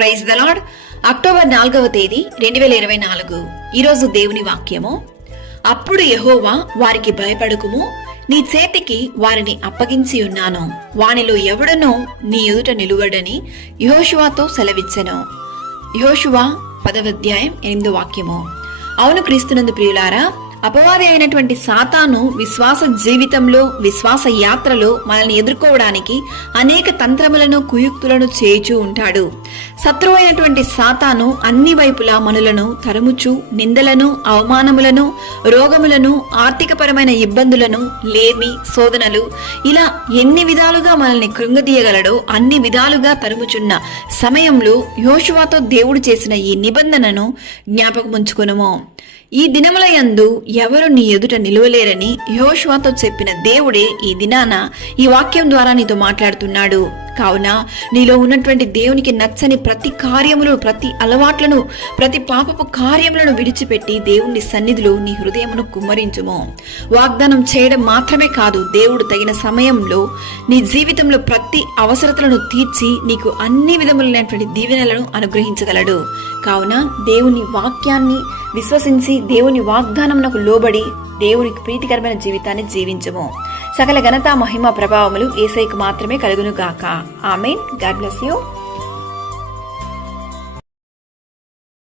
Praise the lord October నాలుగవ తేదీ రెండు వేల ఇరవై నాలుగు. ఈరోజు దేవుని వాక్యము. అప్పుడు యెహోవా వారికి భయపడుకుము. నీ చేతికి వారిని అప్పగించి ఉన్నాను. వానిలో ఎవడనో నీ ఎదుట నిలువడని యహోషువాతో సెలవిచ్చెను. యహోషువా పదవాధ్యాయం ఎనిమిదో వాక్యము. అవును క్రీస్తునందు ప్రియులారా అపవాది అయినటువంటి సాతాను విశ్వాస జీవితంలో విశ్వాస యాత్రలో మనల్ని ఎదుర్కోవడానికి అనేక తంత్రములను కుయుక్తులను చేయుచూ ఉంటాడు. శత్రువు అయినటువంటి సాతాను అన్ని వైపులా మనులను తరుముచు నిందలను అవమానములను రోగములను ఆర్థికపరమైన ఇబ్బందులను లేమి శోధనలు ఇలా ఎన్ని విధాలుగా మనల్ని కృంగదీయగలడో అన్ని విధాలుగా తరుముచున్న సమయంలో యోషువాతో దేవుడు చేసిన ఈ నిబంధనను జ్ఞాపకముంచుకొనుము. ఈ దినముల యందు ఎవరు నీ ఎదుట నిలువలేరని యోష్వాతో చెప్పిన దేవుడే ఈ దినాన ఈ వాక్యం ద్వారా నీతో మాట్లాడుతున్నాడు. కావున నీలో ఉన్నటువంటి దేవునికి నచ్చని ప్రతి కార్యములు ప్రతి అలవాట్లను ప్రతి పాపపు కార్యములను విడిచిపెట్టి దేవుని సన్నిధిలో నీ హృదయమును కుమ్మరించుము. వాగ్దానం చేయడం మాత్రమే కాదు దేవుడు తగిన సమయంలో నీ జీవితంలో ప్రతి అవసరతలను తీర్చి నీకు అన్ని విధములైనటువంటి దీవెనలను అనుగ్రహించగలడు. కావున దేవుని వాక్యాన్ని విశ్వసించి దేవుని వాగ్దానమునకు లోబడి దేవునికి ప్రీతికరమైన జీవితాన్ని జీవించము. సకల ఘనత మహిమ ప్రభావములు ఏసైకు మాత్రమే కలుగునుగాక. ఆమెన్. God bless you.